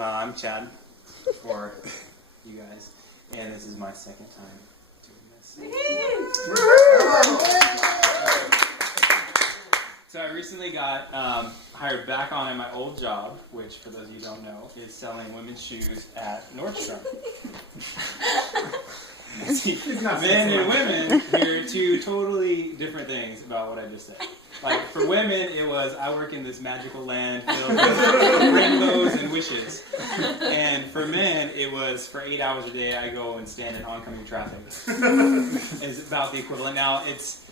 I'm Chad for you guys, and this is my second time doing this. So I recently got hired back on at my old job, which for those of you who don't know, is selling women's shoes at Nordstrom. Men and women hear two totally different things about what I just said. Like, for women, it was, I work in this magical land filled with rainbows and wishes. And for men, it was, for 8 hours a day, I go and stand in oncoming traffic. It's about the equivalent. Now, it's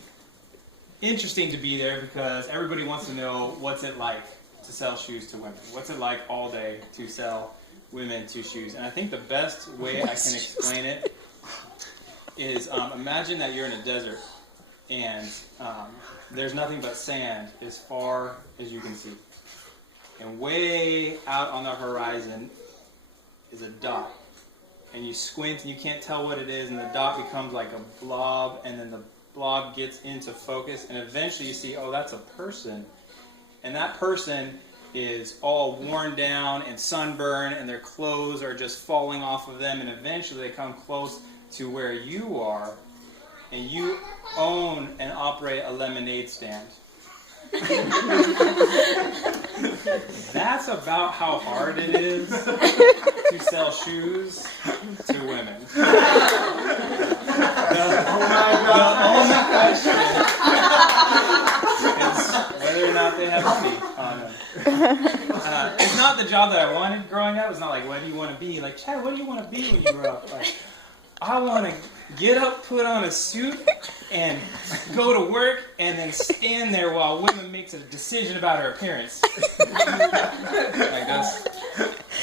interesting to be there because everybody wants to know what's it like to sell shoes to women. What's it like all day to sell women to shoes? And I think the best way I can explain it is imagine that you're in a desert and there's nothing but sand as far as you can see. And way out on the horizon is a dot. And you squint and you can't tell what it is, and the dot becomes like a blob, and then the blob gets into focus, and eventually you see, oh, that's a person. And that person is all worn down and sunburned, and their clothes are just falling off of them, and eventually they come close to where you are, and you own and operate a lemonade stand. That's about how hard it is to sell shoes to women. The only question is whether or not they have feet on them. It's not the job that I wanted growing up. It's not like, what do you want to be? Like, Chad, what do you want to be when you grow up? Like, I want to get up, put on a suit, and go to work, and then stand there while a woman makes a decision about her appearance. Like, that's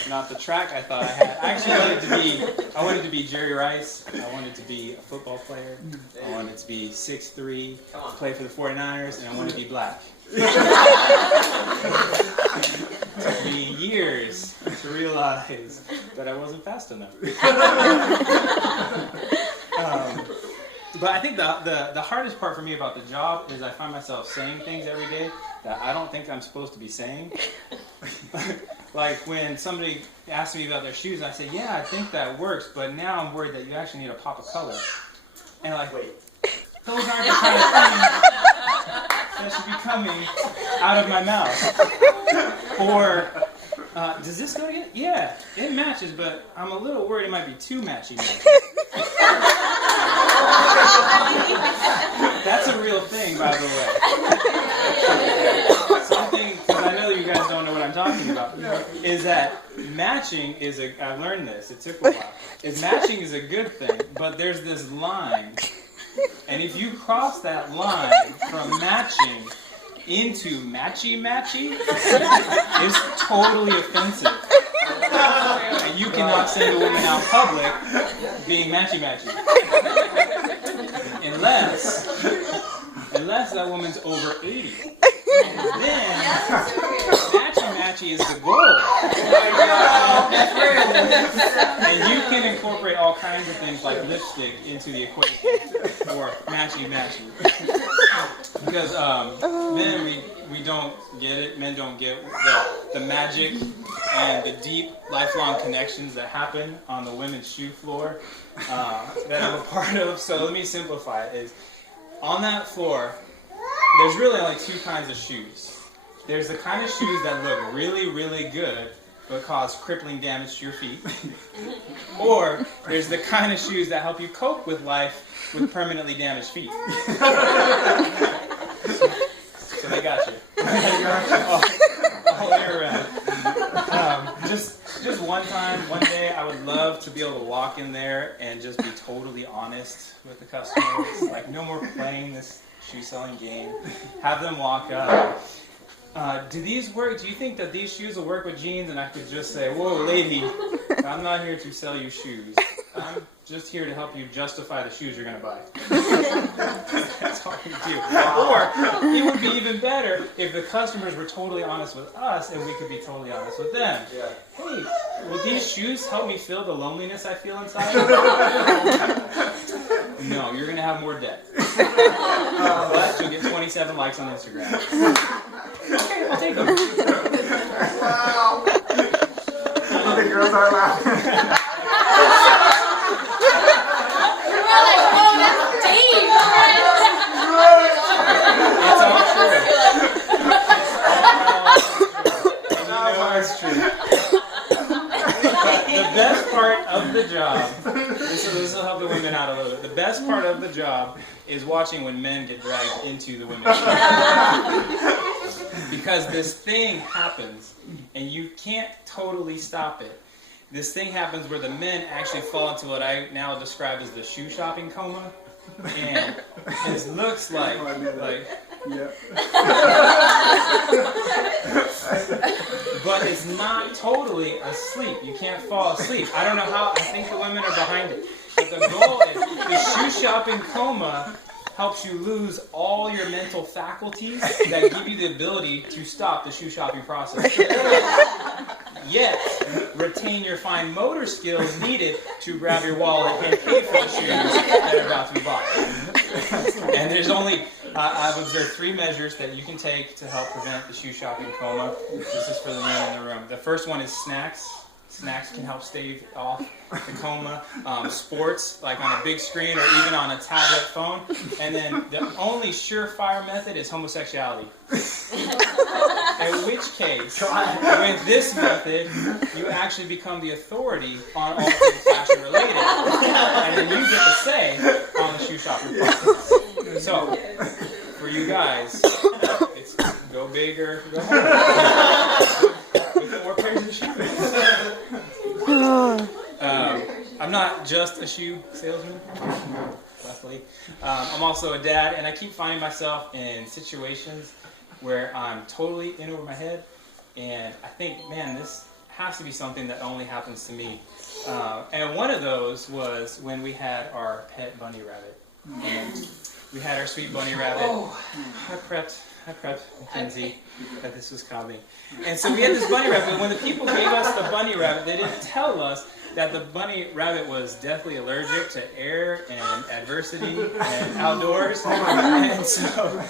not the track I thought I had. I actually wanted to be Jerry Rice. I wanted to be a football player. I wanted to be 6'3", play for the 49ers, and I wanted to be black. It took me years to realize that I wasn't fast enough. But I think the hardest part for me about the job is I find myself saying things every day that I don't think I'm supposed to be saying. Like when somebody asks me about their shoes, I say, yeah, I think that works, but now I'm worried that you actually need a pop of color. And like, wait, those aren't the kind of things that should be coming out of my mouth. Or, does this go together? Yeah, it matches, but I'm a little worried it might be too matchy. That's a real thing, by the way. Something, because I know you guys don't know what I'm talking about, is that matching is I learned this, it took a while, matching is a good thing, but there's this line, and if you cross that line from matching into matchy-matchy, it's totally offensive. And you cannot send a woman out public being matchy-matchy. Unless that woman's over 80. And then, matchy-matchy is the goal. And you can incorporate all kinds of things like lipstick into the equation for matchy-matchy. Because men, we don't get it. Men don't get the magic and the deep, lifelong connections that happen on the women's shoe floor that I'm a part of. So let me simplify it. Is on that floor, there's really only two kinds of shoes. There's the kind of shoes that look really, really good, but cause crippling damage to your feet. Or there's the kind of shoes that help you cope with life with permanently damaged feet. So they got you. All year round. Just one day, I would love to be able to walk in there and just be totally honest with the customers. Like, no more playing this shoe selling game. Have them walk up. Do these work? Do you think that these shoes will work with jeans? And I could just say, whoa, lady, I'm not here to sell you shoes. I'm just here to help you justify the shoes you're going to buy. That's all you do. Or it would be even better if the customers were totally honest with us and we could be totally honest with them. Yeah. Hey, will these shoes help me feel the loneliness I feel inside? No, you're going to have more debt. But you'll get 27 likes on Instagram. Okay, I'll take them. was our laugh. It's all true. It's true. But the best part of the job, this will help the women out a little bit. The best part of the job is watching when men get dragged into the women's job. Because this thing happens, and you can't totally stop it. This thing happens where the men actually fall into what I now describe as the shoe shopping coma. And it looks like Yeah. but it's not totally asleep. You can't fall asleep. I don't know how. I think the women are behind it. But the goal is the shoe shopping coma helps you lose all your mental faculties that give you the ability to stop the shoe shopping process. Yet, retain your fine motor skills needed to grab your wallet and pay for the shoes that are about to be bought. And there's only, I've observed 3 measures that you can take to help prevent the shoe shopping coma. This is for the men in the room. The first one is snacks. Snacks can help stave off the coma. Sports, like on a big screen or even on a tablet phone. And then the only surefire method is homosexuality. In which case, with this method, you actually become the authority on all things fashion related. And then you get to say on the shoe shopping process. So, for you guys, it's go big or go home. With more pairs of shoes. I'm not just a shoe salesman, luckily. I'm also a dad, and I keep finding myself in situations where I'm totally in over my head, and I think, man, this has to be something that only happens to me. And one of those was when we had our pet bunny rabbit. And we had our sweet bunny rabbit. I prepped Mackenzie that this was coming. And so we had this bunny rabbit, and when the people gave us the bunny rabbit, they didn't tell us that the bunny rabbit was deathly allergic to air and adversity and outdoors. And so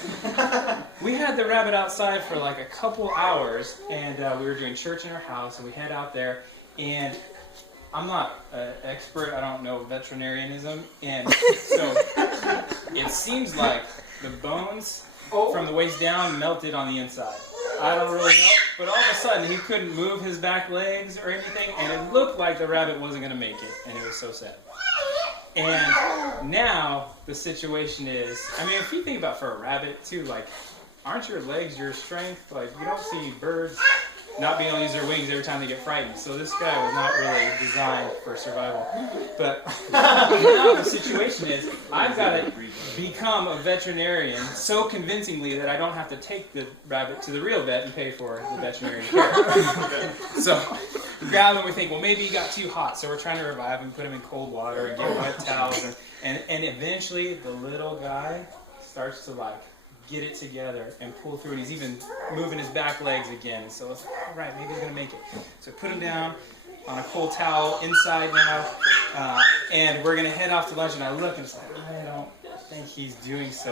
we had the rabbit outside for like a couple hours, and we were doing church in our house, and we head out there, and I'm not an expert, I don't know veterinarianism, and so it seems like the bones from the waist down melted on the inside. I don't really know, but all of a sudden he couldn't move his back legs or anything, and it looked like the rabbit wasn't going to make it, and it was so sad. And now the situation is, I mean, if you think about for a rabbit too, like, aren't your legs your strength? Like, you don't see birds not being able to use their wings every time they get frightened. So this guy was not really designed for survival. But now the situation is, I've got to become a veterinarian so convincingly that I don't have to take the rabbit to the real vet and pay for the veterinary care. So we grab him, we think, well, maybe he got too hot, so we're trying to revive him, put him in cold water and get wet towels. And eventually the little guy starts to like get it together and pull through, and he's even moving his back legs again. So it's all right, maybe he's gonna make it. So put him down on a cold towel inside now, and we're gonna head off to lunch. And I look and it's like, I don't think he's doing so